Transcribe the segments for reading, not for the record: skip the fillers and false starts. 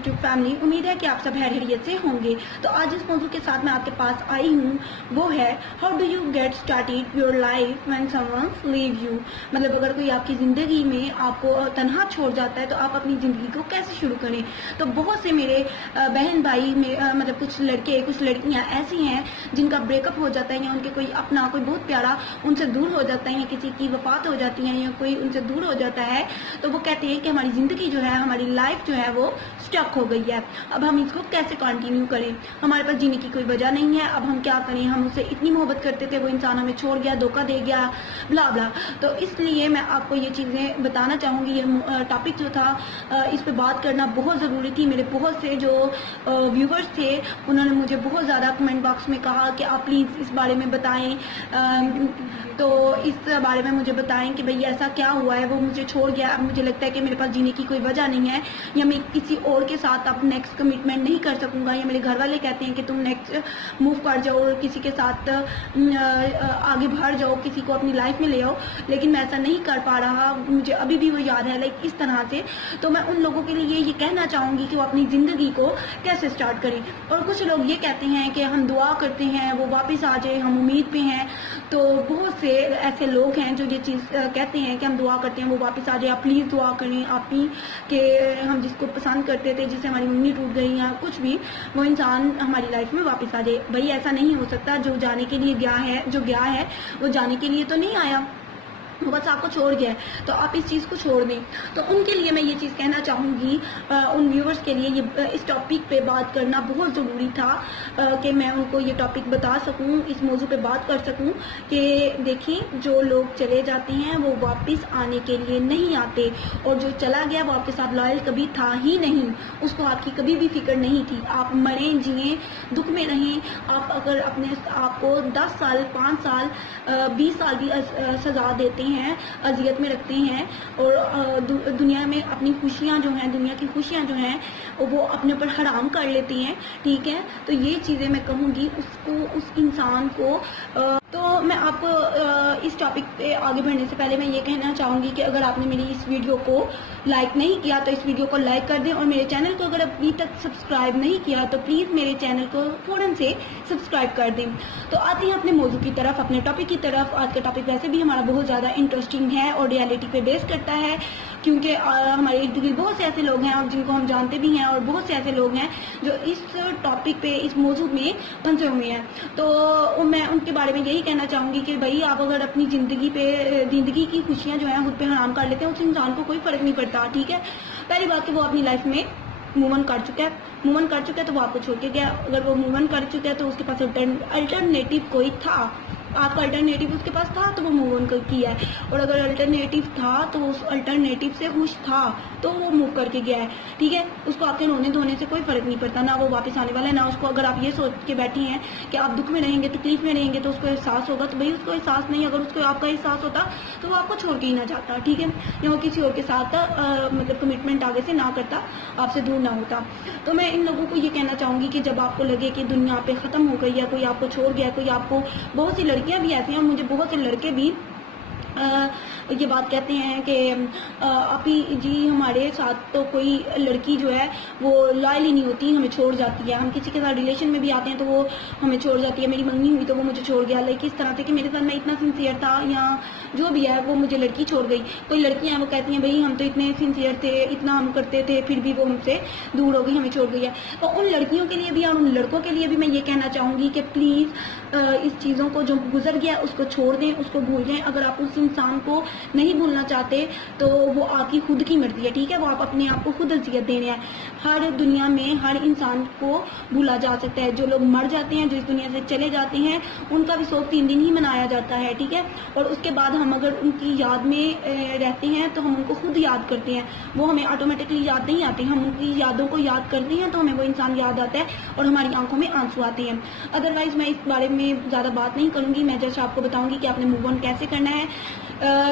YouTube family, उम्मीद है कि आप सब खैरियत से होंगे। तो आज इस मौजू के साथ मैं आपके पास आई हूँ, वो है how do you get started your life when someone leave you. मतलब अगर कोई आपकी ज़िंदगी में आपको तन्हा छोड़ जाता है तो आप अपनी ज़िंदगी को कैसे शुरू करें। तो बहुत से मेरे बहन भाई में मतलब कुछ लड़के कुछ लड़कियाँ ऐसी हैं जिनका ब्रेकअप हो जाता है, या उनके कोई अपना कोई बहुत प्यारा उनसे दूर हो जाता है, या किसी की वफात हो जाती है, या कोई उनसे दूर हो जाता है, तो वो कहते हैं कि हमारी ज़िंदगी जो है, हमारी लाइफ जो है वो स्टक हो गई है, अब हम इसको कैसे कंटिन्यू करें, हमारे पास जीने की कोई वजह नहीं है, अब हम क्या करें, हम उससे इतनी मोहब्बत करते थे, वो इंसान हमें छोड़ गया, धोखा दे गया, ब्ला ब्ला। तो इसलिए मैं आपको ये चीज़ें बताना चाहूँगी। ये टॉपिक जो था इस पे बात करना बहुत ज़रूरी थी। मेरे बहुत से जो व्यूवर्स थे उन्होंने मुझे बहुत ज़्यादा कमेंट बॉक्स में कहा कि आप प्लीज़ इस बारे में बताएं, तो इस बारे में मुझे बताएं कि भई ऐसा क्या हुआ है, वो मुझे छोड़ गया, अब मुझे लगता है कि मेरे पास जीने की कोई वजह नहीं है, या मैं किसी और के साथ अब नेक्स्ट कमिटमेंट नहीं कर सकूंगा, या मेरे घर वाले कहते हैं कि तुम नेक्स्ट मूव कर जाओ और किसी के साथ आगे बढ़ जाओ, किसी को अपनी लाइफ में ले आओ, लेकिन मैं ऐसा नहीं कर पा रहा, मुझे अभी भी वो याद है लाइक इस तरह से। तो मैं उन लोगों के लिए ये कहना चाहूँगी कि वो अपनी ज़िंदगी को कैसे स्टार्ट करें। और कुछ लोग ये कहते हैं कि हम दुआ करते हैं वो वापस आ जाए, हम उम्मीद पे हैं। तो बहुत से ऐसे लोग हैं जो ये चीज़ कहते हैं कि हम दुआ करते हैं वो वापस आ जाए, आप प्लीज़ दुआ करें, आप ही के हम जिसको पसंद करते थे, जिससे हमारी उम्मीद टूट गई या कुछ भी, वो इंसान हमारी लाइफ में वापस आ जाए। भाई ऐसा नहीं हो सकता, जो जाने के लिए गया है, जो गया है वो जाने के लिए तो नहीं आया, वो बस आपको छोड़ गया है, तो आप इस चीज़ को छोड़ दें। तो उनके लिए मैं ये चीज़ कहना चाहूँगी, उन व्यूवर्स के लिए ये इस टॉपिक पे बात करना बहुत ज़रूरी था कि मैं उनको ये टॉपिक बता सकूँ, इस मौजू पे बात कर सकूँ कि देखें जो लोग चले जाते हैं वो वापस आने के लिए नहीं आते, और जो चला गया वो आपके साथ लॉयल कभी था ही नहीं, उसको आपकी कभी भी फिक्र नहीं थी। आप मरें जिएं दुख में रहें, आप अगर अपने आपको 10 साल 5 साल 20 साल भी सजा देते हैं, अजियत में रखते हैं, और दुनिया में अपनी खुशियां जो हैं, दुनिया की खुशियां जो हैं वो अपने ऊपर हराम कर लेती हैं, ठीक है। तो ये चीज़ें मैं कहूँगी उसको, उस इंसान को। तो मैं आपको इस टॉपिक पे आगे बढ़ने से पहले मैं ये कहना चाहूँगी कि अगर आपने मेरी इस वीडियो को लाइक नहीं किया तो इस वीडियो को लाइक कर दें, और मेरे चैनल को अगर अभी तक सब्सक्राइब नहीं किया तो प्लीज़ मेरे चैनल को फ़ौरन से सब्सक्राइब कर दें। तो आते हैं अपने मौजू की तरफ, अपने टॉपिक की तरफ। आज का टॉपिक वैसे भी हमारा बहुत ज़्यादा इंटरेस्टिंग है और रियलिटी पे बेस करता है, क्योंकि हमारे इर्द गिर्द बहुत से ऐसे लोग हैं जिनको हम जानते भी हैं, और बहुत से ऐसे लोग हैं जो इस टॉपिक पे, इस मौजू में फंसे हुए हैं। तो मैं उनके बारे में यही कहना चाहूँगी कि भाई आप अगर अपनी ज़िंदगी की खुशियाँ जो हैं खुद पे हराम कर लेते हैं, उस इंसान को कोई फ़र्क नहीं पड़ता, ठीक है। पहली बात कि वो अपनी लाइफ में मूव ऑन कर चुका है, तो वो आपको छोड़ के गया। अगर वो मूव ऑन कर चुका है तो उसके पास अल्टरनेटिव कोई था, आपका अल्टरनेटिव उसके पास था तो वो मूव ऑन किया है, और अगर अल्टरनेटिव था तो उस अल्टरनेटिव से खुश था तो वो मूव करके गया है, ठीक है। उसको आपके रोने धोने से कोई फर्क नहीं पड़ता, ना वो वापस आने वाला है, ना उसको, अगर आप ये सोच के बैठी हैं कि आप दुख में रहेंगे, तकलीफ में रहेंगे तो उसको एहसास होगा, तो भाई उसको एहसास नहीं। अगर उसको आपका एहसास होता तो वो आपको छोड़ के ही ना जाता, ठीक है, या वो किसी और के साथ मतलब कमिटमेंट आगे से ना करता, आपसे दूर ना होता। तो मैं इन लोगों को ये कहना चाहूँगी कि जब आपको लगे कि दुनिया पे ख़त्म हो गई है, कोई आपको छोड़ गया, कोई आपको, बहुत सी लड़कियां भी ऐसी हैं, मुझे बहुत से लड़के भी ये बात कहते हैं कि आपी जी हमारे साथ तो कोई लड़की जो है वो लॉयल ही नहीं होती, हमें छोड़ जाती है, हम किसी के साथ रिलेशन में भी आते हैं तो वो हमें छोड़ जाती है, मेरी मंगनी हुई तो वो मुझे छोड़ गया, लाइक इस तरह से कि मेरे साथ मैं इतना सिंसियर था, या जो भी है वो मुझे लड़की छोड़ गई। कोई लड़कियां हैं वो कहती हैं भाई हम तो इतने सिंसियर थे, इतना हम करते थे, फिर भी वो हमसे दूर हो गई, हमें छोड़ गई है। तो उन लड़कियों के लिए भी और उन लड़कों के लिए भी मैं ये कहना चाहूँगी कि प्लीज़ इस चीज़ों को, जो गुजर गया उसको छोड़ दें, उसको भूल जाएं। अगर आप उस इंसान को नहीं भूलना चाहते तो वो आपकी खुद की मर्जी है, ठीक है, वो आप अपने आप को खुद अजियत दे रहे हैं। हर दुनिया में हर इंसान को भूला जा सकता है, जो लोग मर जाते हैं, जो इस दुनिया से चले जाते हैं, उनका भी शोक 3 दिन ही मनाया जाता है, ठीक है, और उसके बाद हम अगर उनकी याद में रहते हैं तो हम उनको खुद याद करते हैं, वो हमें ऑटोमेटिकली याद नहीं आती, हम उनकी यादों को याद करते हैं तो हमें वो इंसान याद आता है और हमारी आंखों में आंसू आते हैं। अदरवाइज मैं इस बारे में ज़्यादा बात नहीं करूँगी, मैं जस्ट आपको बताऊँगी कि आपने मूव ऑन कैसे करना है।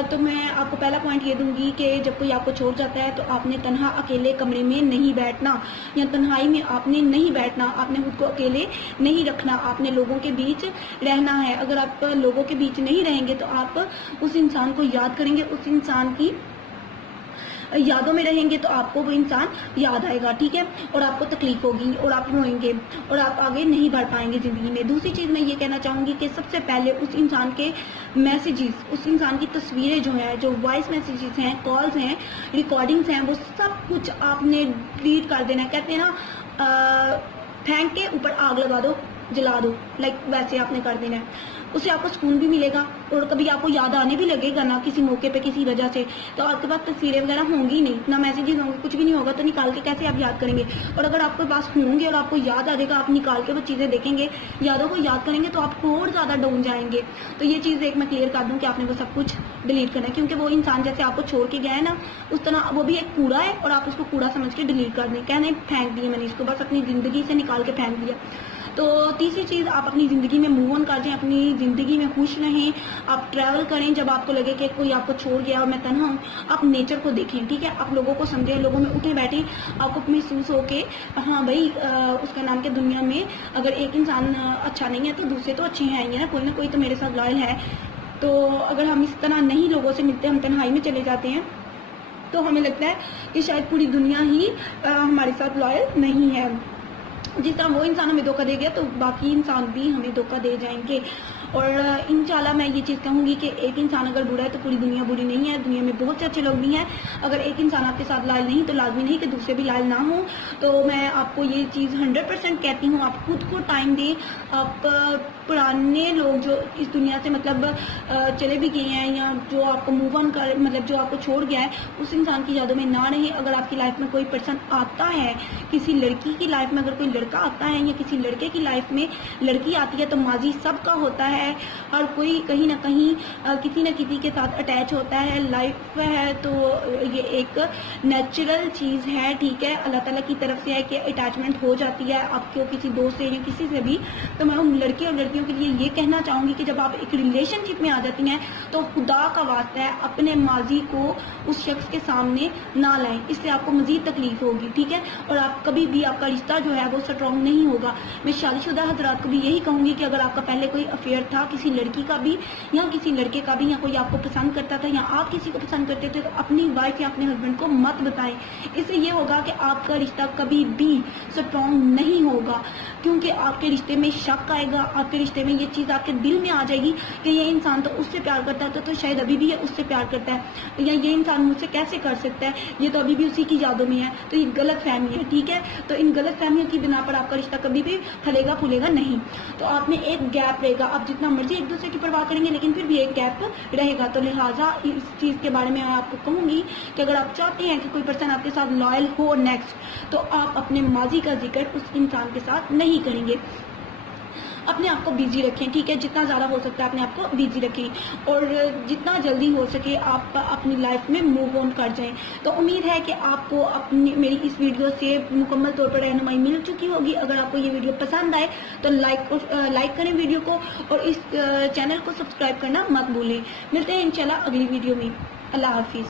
तो मैं आपको पहला पॉइंट ये दूंगी कि जब कोई आपको छोड़ जाता है तो आपने तन्हा अकेले कमरे में नहीं बैठना, या तन्हाई में आपने नहीं बैठना, आपने खुद को अकेले नहीं रखना, आपने लोगों के बीच रहना है। अगर आप लोगों के बीच नहीं रहेंगे तो आप उस इंसान को याद करेंगे, उस इंसान की یادوں میں رہیں گے تو آپ کو وہ انسان یاد آئے گا، ٹھیک ہے، اور آپ کو تکلیف ہوگی اور آپ روئیں گے اور آپ آگے نہیں بڑھ پائیں گے زندگی میں۔ دوسری چیز میں یہ کہنا چاہوں گی کہ سب سے پہلے اس انسان کے میسیجز، اس انسان کی تصویریں جو ہیں، جو وائس میسیجز ہیں، کالز ہیں، ریکارڈنگز ہیں، وہ سب کچھ آپ نے ڈیلیٹ کر دینا ہے۔ کہتے ہیں نا پھینک کے اوپر آگ لگا دو، جلا دو، ویسے آپ نے کر دینا ہے۔ اس سے آپ کو سکون بھی ملے گا اور کبھی آپ کو یاد آنے بھی لگے گا نا کسی موقع پہ کسی وجہ سے، تو آپ کے پاس تصویریں وغیرہ ہوں گی نہیں، نہ میسیجز ہوں گے، کچھ بھی نہیں ہوگا، تو نکال کے کیسے آپ یاد کریں گے؟ اور اگر آپ کے پاس ہوں گے اور آپ کو یاد آ جائے گا، آپ نکال کے وہ چیزیں دیکھیں گے، یادوں کو یاد کریں گے، تو آپ اور زیادہ ڈون جائیں گے۔ تو یہ چیز ایک میں کلیئر کر دوں کہ آپ نے وہ سب کچھ ڈیلیٹ کرنا ہے، کیونکہ وہ انسان جیسے آپ کو چھوڑ کے گیا ہے نا، اس طرح وہ بھی ایک کوڑا ہے اور آپ اس کو کوڑا سمجھ کے ڈیلیٹ کر دیں، کہنے پھینک دیے میں نے اس کو، بس اپنی زندگی سے نکال کے پھینک دیا۔ تو تیسری چیز، آپ اپنی زندگی میں موو آن کر جائیں، اپنی زندگی میں خوش رہیں، آپ ٹریول کریں، جب آپ کو لگے کہ کوئی آپ کو چھوڑ گیا اور میں تنہا ہوں، آپ نیچر کو دیکھیں، ٹھیک ہے، آپ لوگوں کو سمجھیں، لوگوں میں اٹھیں بیٹھیں، آپ کو محسوس ہو کہ ہاں بھائی اس کا نام کہ دنیا میں اگر ایک انسان اچھا نہیں ہے تو دوسرے تو اچھے ہیں ہی نا، کوئی نہ کوئی تو میرے ساتھ لائل ہے۔ تو اگر ہم اس طرح نہیں لوگوں سے ملتے، ہم تنہائی میں چلے جاتے ہیں، تو ہمیں لگتا ہے کہ شاید پوری دنیا ہی ہمارے ساتھ لائل نہیں ہے۔ جس طرح وہ انسان ہمیں دھوکہ دے گیا تو باقی انسان بھی ہمیں دھوکہ دے جائیں گے۔ اور انشاءاللہ میں یہ چیز کہوں گی کہ ایک انسان اگر برا ہے تو پوری دنیا بری نہیں ہے، دنیا میں بہت سے اچھے لوگ بھی ہیں۔ اگر ایک انسان آپ کے ساتھ لائل نہیں تو لازمی نہیں کہ دوسرے بھی لائل نہ ہوں۔ تو میں آپ کو یہ چیز 100% کہتی ہوں، آپ خود کو ٹائم دیں، آپ پرانے لوگ جو اس دنیا سے مطلب چلے بھی گئے ہیں یا جو آپ کو موو آن کر مطلب جو آپ کو چھوڑ گیا ہے، اس انسان کی یادوں میں نہ رہیں۔ اگر آپ کی لائف میں کوئی پرسن آتا ہے، کسی لڑکی کی لائف میں اگر کوئی لڑکا آتا ہے یا کسی لڑکے کی لائف میں لڑکی آتی ہے، تو ماضی سب کا ہوتا ہے، ہر کوئی کہیں نہ کہیں کسی نہ کسی کے ساتھ اٹیچ ہوتا ہے، لائف ہے تو یہ ایک نیچرل چیز ہے، ٹھیک ہے، اللہ تعالیٰ کی طرف سے ہے کہ اٹیچمنٹ ہو جاتی ہے آپ کو کسی دوست سے یا کسی سے بھی۔ تو میں ان لڑکے اور لڑکیوں کے لیے یہ کہنا چاہوں گی کہ جب آپ ایک ریلیشن شپ میں آ جاتی ہیں تو خدا کا واسطہ ہے اپنے ماضی کو اس شخص کے سامنے نہ لائیں، اس سے آپ کو مزید تکلیف ہوگی، ٹھیک ہے، اور آپ کبھی بھی آپ کا رشتہ جو ہے وہ اسٹرانگ نہیں ہوگا۔ میں شادی شدہ حضرات کو بھی یہی کہوں گی کہ اگر آپ کا پہلے کوئی افیئر تھا کسی لڑکی کا بھی یا کسی لڑکے کا بھی، یا کوئی آپ کو پسند کرتا تھا یا آپ کسی کو پسند کرتے تھے، تو اپنی وائف یا اپنے ہسبینڈ کو مت بتائیں۔ اس سے یہ ہوگا کہ آپ کا رشتہ کبھی بھی اسٹرانگ نہیں ہوگا، کیونکہ آپ کے رشتے میں شک آئے گا، آپ کے رشتے میں یہ چیز آپ کے دل میں آ جائے گی کہ یہ انسان تو اس سے پیار کرتا تھا تو شاید ابھی بھی اس سے پیار کرتا ہے، یا یہ انسان مجھ سے کیسے کر سکتا ہے، یہ تو ابھی بھی اسی کی یادوں میں ہے۔ تو یہ غلط فہمی ہے، ٹھیک ہے، تو ان غلط فہمیوں کی بنا پر آپ کا رشتہ کبھی بھی پھلے گا پھولے گا نہیں۔ تو آپ میں ایک گیپ رہے گا، آپ جتنا مرضی ایک دوسرے کی پرواہ کریں گے لیکن پھر بھی ایک گیپ رہے گا۔ تو لہٰذا اس چیز کے بارے میں آپ کو کہوں گی کہ اگر آپ چاہتے ہیں کہ کوئی پرسن آپ کے ساتھ لائل ہو نیکسٹ، تو آپ اپنے ماضی کا ذکر اس انسان کے ساتھ نہیں کریں گے۔ اپنے آپ کو بیزی رکھیں، ٹھیک ہے، جتنا زیادہ ہو سکتا ہے اپنے آپ کو بیزی رکھیں، اور جتنا جلدی ہو سکے آپ اپنی لائف میں موو آن کر جائیں۔ تو امید ہے کہ آپ کو اپنی میری اس ویڈیو سے مکمل طور پر رہنمائی مل چکی ہوگی۔ اگر آپ کو یہ ویڈیو پسند آئے تو لائک کریں ویڈیو کو، اور اس چینل کو سبسکرائب کرنا مت بھولیں۔ ملتے ہیں انشاءاللہ اگلی ویڈیو میں۔ اللہ حافظ۔